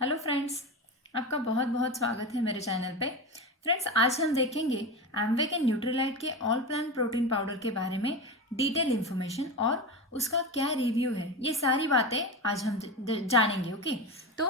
Hello friends, आपका बहुत बहुत स्वागत है मेरे चैनल पे। फ्रेंड्स, आज हम देखेंगे एमवेक एंड न्यूट्रीलाइट के ऑल प्लांट प्रोटीन पाउडर के बारे में डिटेल इन्फॉर्मेशन और उसका क्या रिव्यू है। ये सारी बातें आज हम जानेंगे। ओके, तो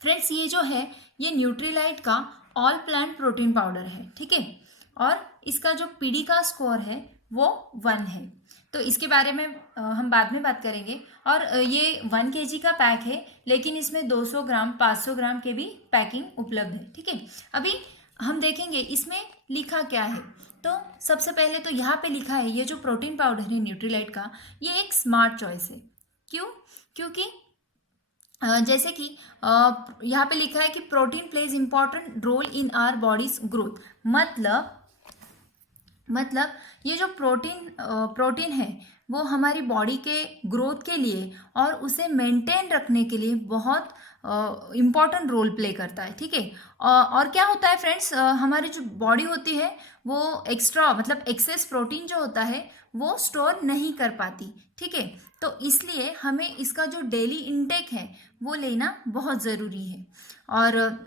फ्रेंड्स ये जो है ये न्यूट्रीलाइट का ऑल प्लांट प्रोटीन पाउडर है, ठीक है। और इसका जो पीडी का स्कोर है वो 1 है। तो इसके बारे में हम बाद में बात करेंगे। और ये 1 kg का पैक है, लेकिन इसमें 200 ग्राम 500 ग्राम के भी पैकिंग उपलब्ध है, ठीक है। अभी हम देखेंगे इसमें लिखा क्या है। तो सबसे पहले तो यहाँ पे लिखा है ये जो प्रोटीन पाउडर है न्यूट्रीलाइट का, ये एक स्मार्ट चॉइस है। क्यों? क्योंकि जैसे कि यहाँ पे लिखा है कि protein plays important role in our body's growth. मतलब ये जो प्रोटीन है वो हमारी बॉडी के ग्रोथ के लिए और उसे मेंटेन रखने के लिए बहुत इम्पॉर्टेंट रोल प्ले करता है, ठीक है। और क्या होता है फ्रेंड्स, हमारी जो बॉडी होती है वो एक्स्ट्रा मतलब एक्सेस प्रोटीन जो होता है वो स्टोर नहीं कर पाती, ठीक है। तो इसलिए हमें इसका जो डेली इनटेक है वो लेना बहुत ज़रूरी है। और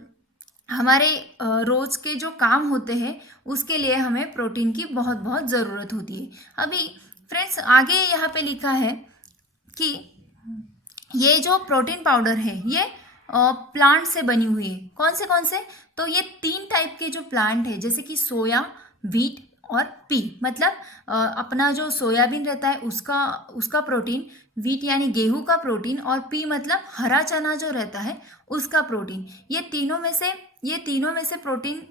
हमारे रोज़ के जो काम होते हैं उसके लिए हमें प्रोटीन की बहुत बहुत ज़रूरत होती है। अभी फ्रेंड्स आगे यहाँ पे लिखा है कि ये जो प्रोटीन पाउडर है ये प्लांट से बनी हुई है। कौन से? तो ये 3 टाइप के जो प्लांट है, जैसे कि सोया, व्हीट और पी। मतलब अपना जो सोयाबीन रहता है उसका प्रोटीन, व्हीट यानी गेहूं का प्रोटीन, और पी मतलब हरा चना जो रहता है उसका प्रोटीन। ये तीनों में से प्रोटीन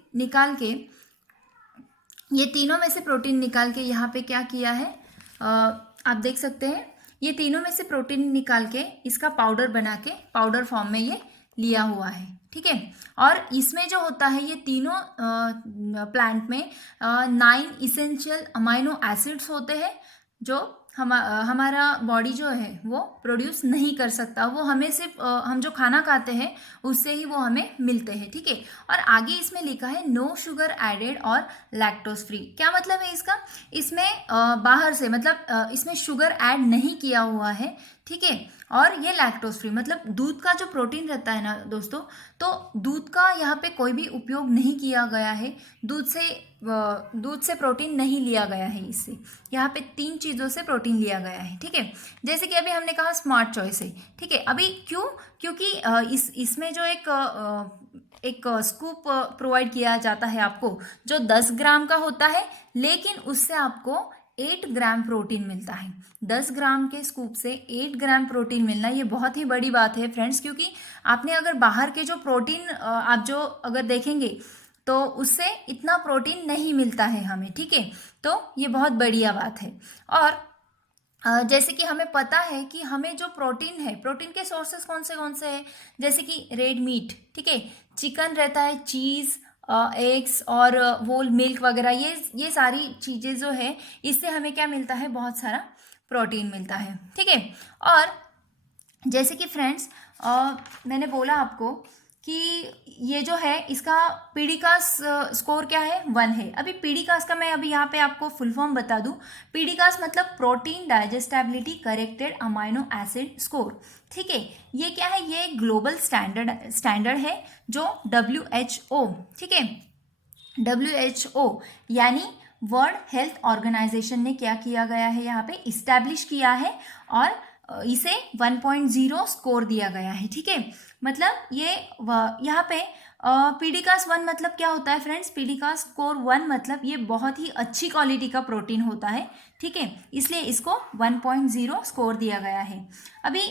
निकाल के यहाँ पे क्या किया है, आप देख सकते हैं। ये तीनों में से प्रोटीन निकाल के इसका पाउडर बना के पाउडर फॉर्म में ये लिया हुआ है, ठीक है। और इसमें जो होता है ये तीनों प्लांट में 9 इसेंशियल अमाइनो एसिड्स होते हैं जो हमारा बॉडी जो है वो प्रोड्यूस नहीं कर सकता। वो हमें सिर्फ हम जो खाना खाते हैं उससे ही वो हमें मिलते हैं, ठीक है। और आगे इसमें लिखा है नो शुगर एडेड और लैक्टोज फ्री। क्या मतलब है इसका? इसमें बाहर से मतलब इसमें शुगर ऐड नहीं किया हुआ है, ठीक है। और ये लैक्टोज फ्री मतलब दूध का जो प्रोटीन रहता है ना दोस्तों, तो दूध का यहाँ पे कोई भी उपयोग नहीं किया गया है। दूध से प्रोटीन नहीं लिया गया है। इससे यहाँ पे 3 चीज़ों से प्रोटीन लिया गया है, ठीक है। जैसे कि अभी हमने कहा स्मार्ट चॉइस है, ठीक है। अभी क्योंकि इसमें जो एक स्कूप प्रोवाइड किया जाता है आपको, जो 10 ग्राम का होता है, लेकिन उससे आपको 8 ग्राम प्रोटीन मिलता है। 10 ग्राम के स्कूप से 8 ग्राम प्रोटीन मिलना ये बहुत ही बड़ी बात है फ्रेंड्स। क्योंकि आपने अगर बाहर के जो प्रोटीन आप जो अगर देखेंगे तो उससे इतना प्रोटीन नहीं मिलता है हमें, ठीक है। तो ये बहुत बढ़िया बात है। और जैसे कि हमें पता है कि हमें जो प्रोटीन है, प्रोटीन के सोर्सेस कौन से हैं, जैसे कि रेड मीट, ठीक है, चिकन रहता है, चीज़, एग्स और होल मिल्क वगैरह, ये सारी चीज़ें जो है इससे हमें क्या मिलता है, बहुत सारा प्रोटीन मिलता है, ठीक है। और जैसे कि फ्रेंड्स मैंने बोला आपको कि ये जो है इसका पीडीकास स्कोर क्या है, 1 है। अभी पीडीकास का मैं अभी यहाँ पे आपको फुल फॉर्म बता दूं। पीडीकास मतलब protein digestibility corrected amino acid score, ठीक है। ये क्या है? ये ग्लोबल स्टैंडर्ड है जो WHO, ठीक है, WHO यानी वर्ल्ड हेल्थ ऑर्गेनाइजेशन ने क्या किया गया है, यहाँ पे इस्टेब्लिश किया है और इसे 1.0 स्कोर दिया गया है, ठीक है। मतलब ये यहाँ पे पीडीकास 1 मतलब क्या होता है फ्रेंड्स? पीडीकास स्कोर 1 मतलब ये बहुत ही अच्छी क्वालिटी का प्रोटीन होता है, ठीक है। इसलिए इसको 1.0 स्कोर दिया गया है। अभी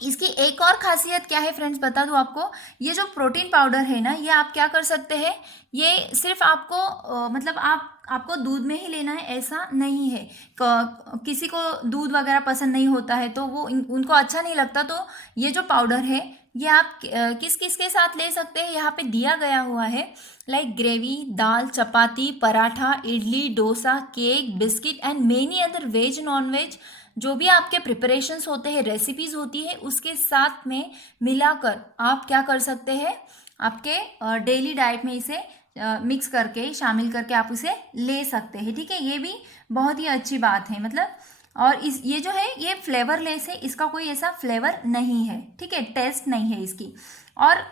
इसकी एक और खासियत क्या है फ्रेंड्स, बता दूं आपको। ये जो प्रोटीन पाउडर है ना, ये आप क्या कर सकते हैं, ये सिर्फ आपको मतलब आपको दूध में ही लेना है ऐसा नहीं है। किसी को दूध वगैरह पसंद नहीं होता है तो वो उनको अच्छा नहीं लगता, तो ये जो पाउडर है ये आप किस किस के साथ ले सकते हैं, यहाँ पे दिया गया हुआ है। Like gravy, dal, chapati, paratha, idli, dosa, cake, biscuit and many other veg non veg जो भी आपके प्रिपरेशंस होते हैं, रेसिपीज होती है, उसके साथ में मिलाकर आप क्या कर सकते हैं, आपके डेली डाइट में इसे मिक्स करके शामिल करके आप उसे ले सकते हैं, ठीक है। ये भी बहुत ही अच्छी बात है। मतलब और इस ये जो है ये फ्लेवरलेस है, इसका कोई ऐसा फ्लेवर नहीं है, ठीक है, टेस्ट नहीं है इसकी। और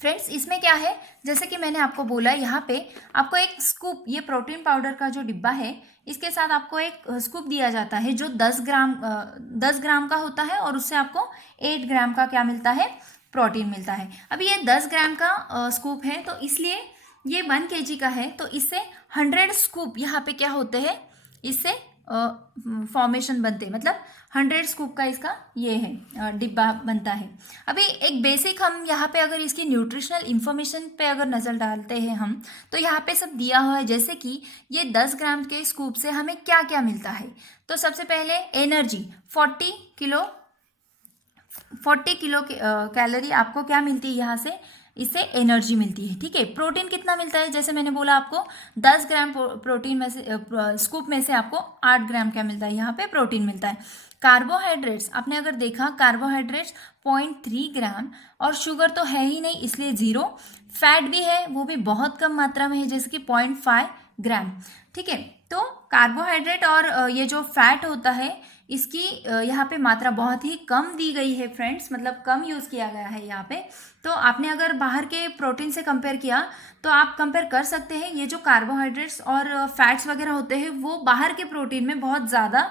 फ्रेंड्स इसमें क्या है, जैसे कि मैंने आपको बोला यहाँ पे आपको एक स्कूप, ये प्रोटीन पाउडर का जो डिब्बा है इसके साथ आपको एक स्कूप दिया जाता है जो 10 ग्राम का होता है, और उससे आपको 8 ग्राम का क्या मिलता है, प्रोटीन मिलता है। अभी ये 10 ग्राम का स्कूप है तो इसलिए ये 1 kg का है, तो इससे 100 स्कूप यहाँ पे क्या होते हैं, इससे फॉर्मेशन बनते, मतलब 100 स्कूप का इसका ये है डिब्बा बनता है। अभी एक बेसिक हम यहाँ पे अगर इसकी न्यूट्रिशनल इंफॉर्मेशन पे अगर नज़र डालते हैं हम, तो यहाँ पे सब दिया हुआ है, जैसे कि ये 10 ग्राम के स्कूप से हमें क्या क्या मिलता है। तो सबसे पहले एनर्जी 40 किलो कैलोरी आपको क्या मिलती है यहाँ से, इससे एनर्जी मिलती है, ठीक है। प्रोटीन कितना मिलता है, जैसे मैंने बोला आपको 10 ग्राम प्रोटीन में से स्कूप में से आपको 8 ग्राम क्या मिलता है, यहाँ पे प्रोटीन मिलता है। कार्बोहाइड्रेट्स आपने अगर देखा, कार्बोहाइड्रेट्स 0.3 ग्राम, और शुगर तो है ही नहीं इसलिए 0। फैट भी है, वो भी बहुत कम मात्रा में है, जैसे कि 0.5 ग्राम, ठीक है। तो कार्बोहाइड्रेट और ये जो फैट होता है इसकी यहाँ पे मात्रा बहुत ही कम दी गई है फ्रेंड्स, मतलब कम यूज़ किया गया है यहाँ पे। तो आपने अगर बाहर के प्रोटीन से कंपेयर किया तो आप कंपेयर कर सकते हैं, ये जो कार्बोहाइड्रेट्स और फैट्स वगैरह होते हैं वो बाहर के प्रोटीन में बहुत ज़्यादा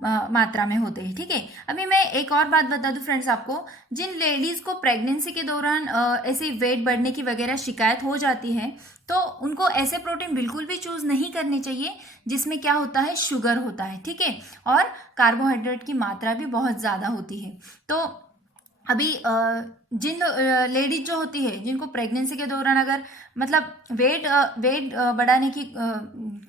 मात्रा में होते हैं, ठीक है। अभी मैं एक और बात बता दूं फ्रेंड्स आपको, जिन लेडीज़ को प्रेगनेंसी के दौरान ऐसे वेट बढ़ने की वगैरह शिकायत हो जाती है, तो उनको ऐसे प्रोटीन बिल्कुल भी चूज़ नहीं करने चाहिए जिसमें क्या होता है, शुगर होता है, ठीक है, और कार्बोहाइड्रेट की मात्रा भी बहुत ज़्यादा होती है। तो अभी जिन लेडीज जो होती है जिनको प्रेगनेंसी के दौरान अगर मतलब वेट बढ़ाने की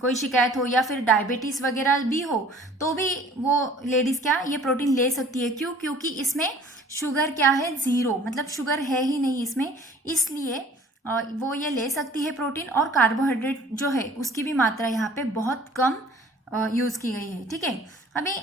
कोई शिकायत हो या फिर डायबिटीज़ वगैरह भी हो, तो भी वो लेडीज़ क्या ये प्रोटीन ले सकती है। क्यों? क्योंकि इसमें शुगर क्या है, 0, मतलब शुगर है ही नहीं इसमें, इसलिए वो ये ले सकती है प्रोटीन। और कार्बोहाइड्रेट जो है उसकी भी मात्रा यहाँ पे बहुत कम यूज़ की गई है, ठीक है। अभी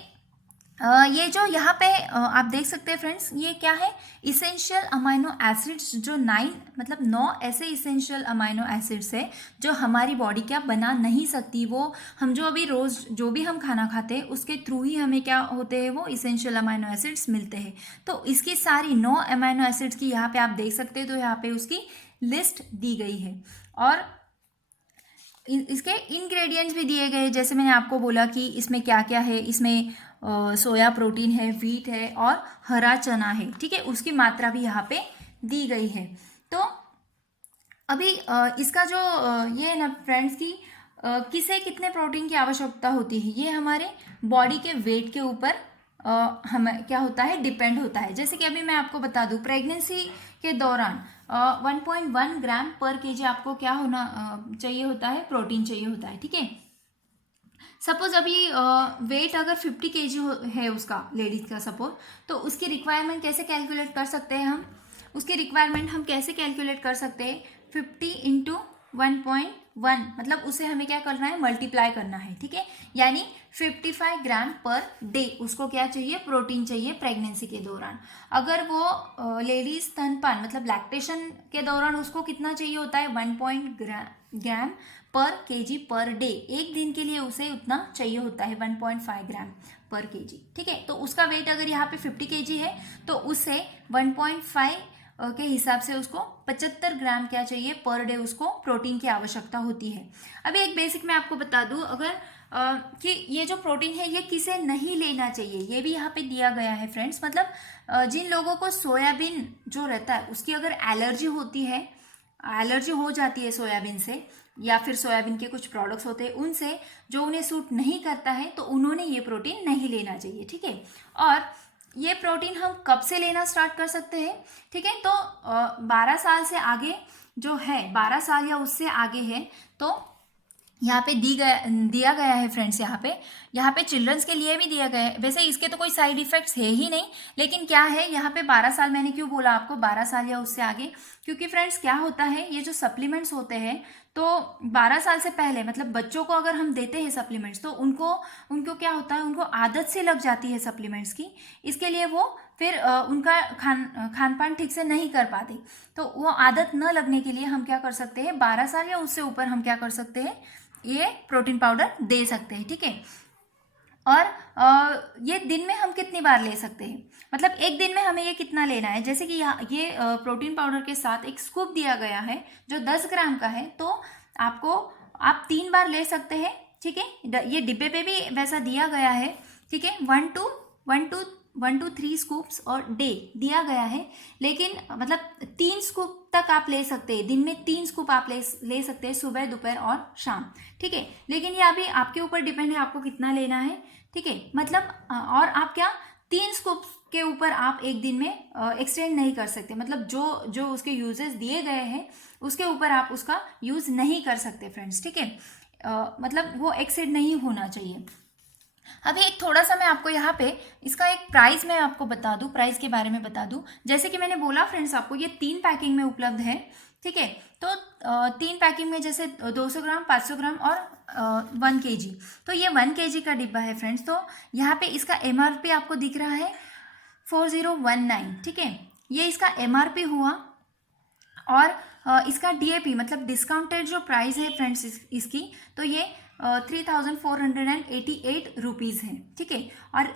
ये जो यहाँ पे आप देख सकते हैं फ्रेंड्स, ये क्या है, इसेंशियल अमाइनो एसिड्स, जो 9 मतलब 9 ऐसे इसेंशियल अमाइनो एसिड्स है जो हमारी बॉडी क्या बना नहीं सकती। वो हम जो अभी रोज़ जो भी हम खाना खाते हैं उसके थ्रू ही हमें क्या होते हैं, वो इसेंशियल अमाइनो एसिड्स मिलते हैं। तो इसकी सारी 9 अमाइनो एसिड्स की यहाँ पे आप देख सकते हैं, तो यहाँ पे उसकी लिस्ट दी गई है। और इसके इंग्रेडिएंट्स भी दिए गए, जैसे मैंने आपको बोला कि इसमें क्या क्या है, इसमें सोया प्रोटीन है, व्हीट है और हरा चना है, ठीक है, उसकी मात्रा भी यहाँ पे दी गई है। तो अभी इसका जो ये है ना फ्रेंड्स की किसे कितने प्रोटीन की आवश्यकता होती है, ये हमारे बॉडी के वेट के ऊपर हम क्या होता है, डिपेंड होता है। जैसे कि अभी मैं आपको बता दूं, प्रेगनेंसी के दौरान 1.1 ग्राम पर केजी आपको क्या होना चाहिए होता है, प्रोटीन चाहिए होता है, ठीक है। सपोज अभी वेट अगर 50 kg है उसका, लेडीज का सपोज, तो उसकी रिक्वायरमेंट कैसे कैलकुलेट कर सकते हैं हम, उसकी रिक्वायरमेंट हम कैसे कैलकुलेट कर सकते हैं, 50 इंटू 1.1, मतलब उसे हमें क्या करना है, मल्टीप्लाई करना है, ठीक है। यानी 55 ग्राम पर डे उसको क्या चाहिए, प्रोटीन चाहिए प्रेगनेंसी के दौरान। अगर वो लेडीज स्तनपान मतलब लैक्टेशन के दौरान उसको कितना चाहिए होता है, 1 ग्राम पर केजी पर डे, एक दिन के लिए उसे उतना चाहिए होता है 1.5 ग्राम पर केजी, ठीक है। तो उसका वेट अगर यहाँ पे 50 kg है तो उससे 1.5 के हिसाब से उसको 75 ग्राम क्या चाहिए पर डे, उसको प्रोटीन की आवश्यकता होती है। अभी एक बेसिक मैं आपको बता दूं, अगर कि ये जो प्रोटीन है ये किसे नहीं लेना चाहिए, ये भी यहाँ पे दिया गया है फ्रेंड्स। मतलब जिन लोगों को सोयाबीन जो रहता है उसकी अगर एलर्जी होती है, एलर्जी हो जाती है सोयाबीन से, या फिर सोयाबीन के कुछ प्रोडक्ट्स होते हैं उनसे, जो उन्हें सूट नहीं करता है, तो उन्होंने ये प्रोटीन नहीं लेना चाहिए, ठीक है। और ये प्रोटीन हम कब से लेना स्टार्ट कर सकते हैं, ठीक है। तो 12 साल से आगे जो है, 12 साल या उससे आगे है, तो यहाँ पे दिया गया है फ्रेंड्स, यहाँ पे चिल्ड्रंस के लिए भी दिया गया है। वैसे इसके तो कोई साइड इफेक्ट्स है ही नहीं, लेकिन क्या है यहाँ पे 12 साल, मैंने क्यों बोला आपको 12 साल या उससे आगे, क्योंकि फ्रेंड्स क्या होता है, ये जो सप्लीमेंट्स होते हैं तो 12 साल से पहले, मतलब बच्चों को अगर हम देते हैं सप्लीमेंट्स, तो उनको क्या होता है, उनको आदत से लग जाती है सप्लीमेंट्स की, इसके लिए वो फिर उनका खान पान ठीक से नहीं कर पाते। तो वो आदत न लगने के लिए हम क्या कर सकते हैं, 12 साल या उससे ऊपर हम क्या कर सकते हैं, ये प्रोटीन पाउडर दे सकते हैं, ठीक है। और ये दिन में हम कितनी बार ले सकते हैं, मतलब एक दिन में हमें ये कितना लेना है। जैसे कि यहाँ ये प्रोटीन पाउडर के साथ एक स्कूप दिया गया है जो 10 ग्राम का है, तो आप 3 बार ले सकते हैं, ठीक है। ये डिब्बे पे भी वैसा दिया गया है, ठीक है। 1 to 3 स्कूप्स और डे दिया गया है, लेकिन मतलब 3 स्कूप तक आप ले सकते हैं, दिन में 3 स्कूप आप ले सकते हैं, सुबह दोपहर और शाम, ठीक है। लेकिन ये अभी आपके ऊपर डिपेंड है आपको कितना लेना है, ठीक है। मतलब और आप क्या 3 स्कूप के ऊपर आप एक दिन में एक्सटेंड नहीं कर सकते, मतलब जो उसके यूजेस दिए गए हैं उसके ऊपर आप उसका यूज नहीं कर सकते फ्रेंड्स, ठीक है। मतलब वो एक्सेड नहीं होना चाहिए। अभी एक थोड़ा सा मैं आपको यहाँ पे इसका एक प्राइस मैं आपको बता दूँ, प्राइस के बारे में बता दूँ। जैसे कि मैंने बोला फ्रेंड्स आपको ये 3 पैकिंग में उपलब्ध है, ठीक है। तो 3 पैकिंग में जैसे 200 ग्राम, 500 ग्राम और 1 kg, तो ये 1 kg का डिब्बा है फ्रेंड्स। तो यहाँ पे इसका MRP आपको दिख रहा है 4019, ठीक है। ये इसका MRP हुआ। और इसका DAP मतलब डिस्काउंटेड जो प्राइस है फ्रेंड्स इसकी, तो ये 3488 रुपीज़ है, ठीक है। और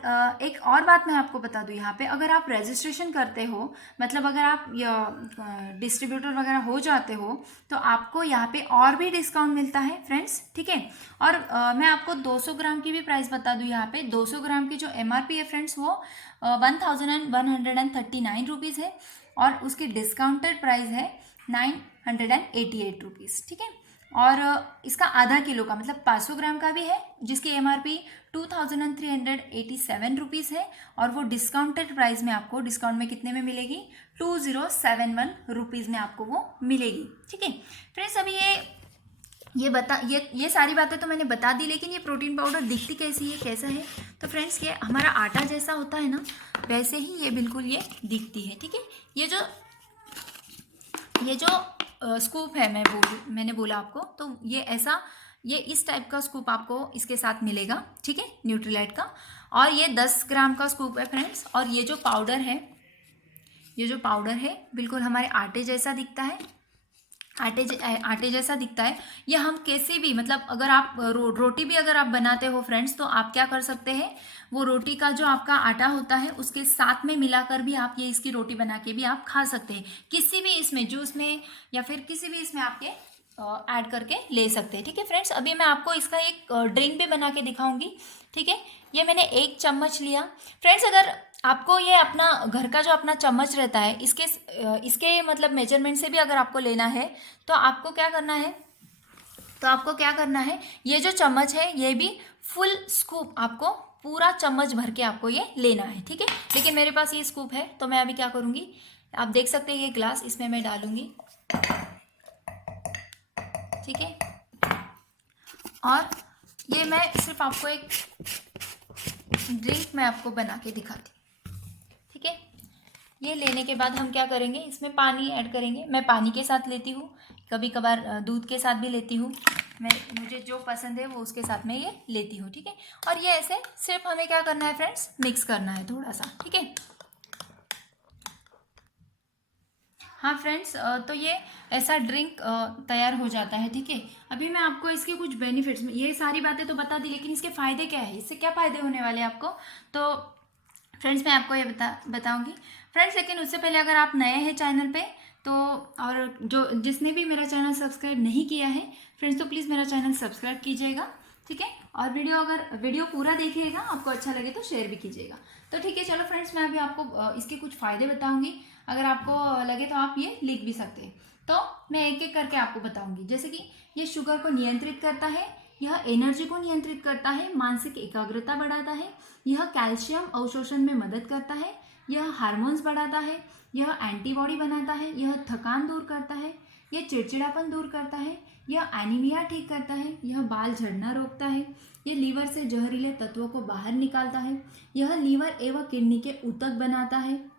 एक और बात मैं आपको बता दूँ यहाँ पे, अगर आप रजिस्ट्रेशन करते हो, मतलब अगर आप डिस्ट्रीब्यूटर वगैरह हो जाते हो, तो आपको यहाँ पे और भी डिस्काउंट मिलता है फ्रेंड्स, ठीक है। और मैं आपको 200 ग्राम की भी प्राइस बता दूँ यहाँ पे। 200 ग्राम की जो MRP है फ्रेंड्स वो 1139 रुपीज़ है, और उसकी डिस्काउंटेड प्राइस है 988 रुपीज़, ठीक है। और इसका आधा किलो का मतलब 500 ग्राम का भी है, जिसकी MRP 2387 रुपीज़ है, और वो डिस्काउंटेड प्राइस में आपको डिस्काउंट में कितने में मिलेगी, 2071 रुपीज़ में आपको वो मिलेगी, ठीक है फ्रेंड्स। अभी ये सारी बातें तो मैंने बता दी, लेकिन ये प्रोटीन पाउडर दिखती कैसी है, कैसा है, तो फ्रेंड्स ये हमारा आटा जैसा होता है ना, वैसे ही ये बिल्कुल ये दिखती है, ठीक है। ये जो स्कूप है मैंने बोला आपको, तो ये इस टाइप का स्कूप आपको इसके साथ मिलेगा, ठीक है, न्यूट्रीलाइट का। और ये 10 ग्राम का स्कूप है फ्रेंड्स। और ये जो पाउडर है बिल्कुल हमारे आटे जैसा दिखता है, आटे जैसा दिखता है। ये हम कैसे भी, मतलब अगर आप रोटी भी अगर आप बनाते हो फ्रेंड्स, तो आप क्या कर सकते हैं, वो रोटी का जो आपका आटा होता है उसके साथ में मिलाकर भी आप ये इसकी रोटी बना के भी आप खा सकते हैं, किसी भी इसमें जूस में या फिर किसी भी इसमें आपके ऐड करके ले सकते हैं, ठीक है फ्रेंड्स। अभी मैं आपको इसका एक ड्रिंक भी बना के दिखाऊंगी, ठीक है। ये मैंने 1 चम्मच लिया फ्रेंड्स। अगर आपको ये अपना घर का जो अपना चम्मच रहता है, इसके मतलब मेजरमेंट से भी अगर आपको लेना है, तो आपको क्या करना है, ये जो चम्मच है ये भी फुल स्कूप आपको पूरा चम्मच भर के आपको ये लेना है, ठीक है। लेकिन मेरे पास ये स्कूप है, तो मैं अभी क्या करूँगी, आप देख सकते हैं ये ग्लास, इसमें मैं डालूंगी, ठीक है। और ये मैं सिर्फ आपको एक ड्रिंक मैं आपको बना के दिखाती, ठीक है। ये लेने के बाद हम क्या करेंगे, इसमें पानी ऐड करेंगे। मैं पानी के साथ लेती हूँ, कभी कभार दूध के साथ भी लेती हूँ, मुझे जो पसंद है वो उसके साथ में ये लेती हूँ, ठीक है। और ये ऐसे सिर्फ हमें क्या करना है फ्रेंड्स, मिक्स करना है थोड़ा सा, ठीक है। हाँ फ्रेंड्स, तो ये ऐसा ड्रिंक तैयार हो जाता है, ठीक है। अभी मैं आपको इसके कुछ बेनिफिट्स, ये सारी बातें तो बता दी, लेकिन इसके फ़ायदे क्या है, इससे क्या फ़ायदे होने वाले हैं आपको, तो फ्रेंड्स मैं आपको ये बताऊंगी फ्रेंड्स। लेकिन उससे पहले अगर आप नए हैं चैनल पे, तो और जिसने भी मेरा चैनल सब्सक्राइब नहीं किया है फ्रेंड्स, तो प्लीज़ मेरा चैनल सब्सक्राइब कीजिएगा, ठीक है। और अगर वीडियो पूरा देखिएगा, आपको अच्छा लगे तो शेयर भी कीजिएगा। तो ठीक है, चलो फ्रेंड्स, मैं अभी आपको इसके कुछ फ़ायदे बताऊंगी, अगर आपको लगे तो आप ये लिख भी सकते हैं। तो मैं एक एक करके आपको बताऊंगी। जैसे कि ये शुगर को नियंत्रित करता है, यह एनर्जी को नियंत्रित करता है, मानसिक एकाग्रता बढ़ाता है, यह कैल्शियम अवशोषण में मदद करता है, यह हार्मोन्स बढ़ाता है, यह एंटीबॉडी बनाता है, यह थकान दूर करता है, यह चिड़चिड़ापन दूर करता है, यह एनीमिया ठीक करता है, यह बाल झड़ना रोकता है, यह लीवर से जहरीले तत्वों को बाहर निकालता है, यह लीवर एवं किडनी के ऊतक बनाता है,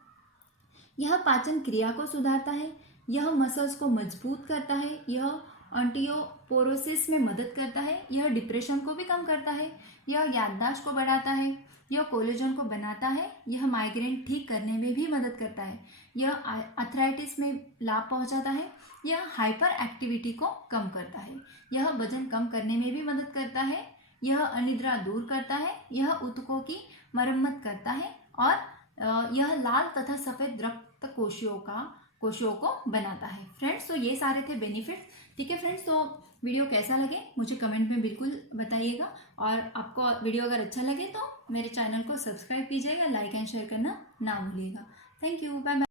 यह पाचन क्रिया को सुधारता है, यह मसल्स को मजबूत करता है, यह ऑस्टियोपोरोसिस में मदद करता है, यह डिप्रेशन को भी कम करता है, यह याददाश्त को बढ़ाता है, यह कोलेजन को बनाता है, यह माइग्रेन ठीक करने में भी मदद करता है, यह आर्थराइटिस में लाभ पहुंचाता है, यह हाइपर एक्टिविटी को कम करता है, यह वजन कम करने में भी मदद करता है, यह अनिद्रा दूर करता है, यह ऊतकों की मरम्मत करता है और यह लाल तथा सफ़ेद रक्त कोशियों को बनाता है। फ्रेंड्स, तो ये सारे थे बेनिफिट्स। ठीक है फ्रेंड्स, तो वीडियो कैसा लगे मुझे कमेंट में बिल्कुल बताइएगा, और आपको वीडियो अगर अच्छा लगे तो मेरे चैनल को सब्सक्राइब कीजिएगा, लाइक एंड शेयर करना ना भूलिएगा। Thank you, bye bye.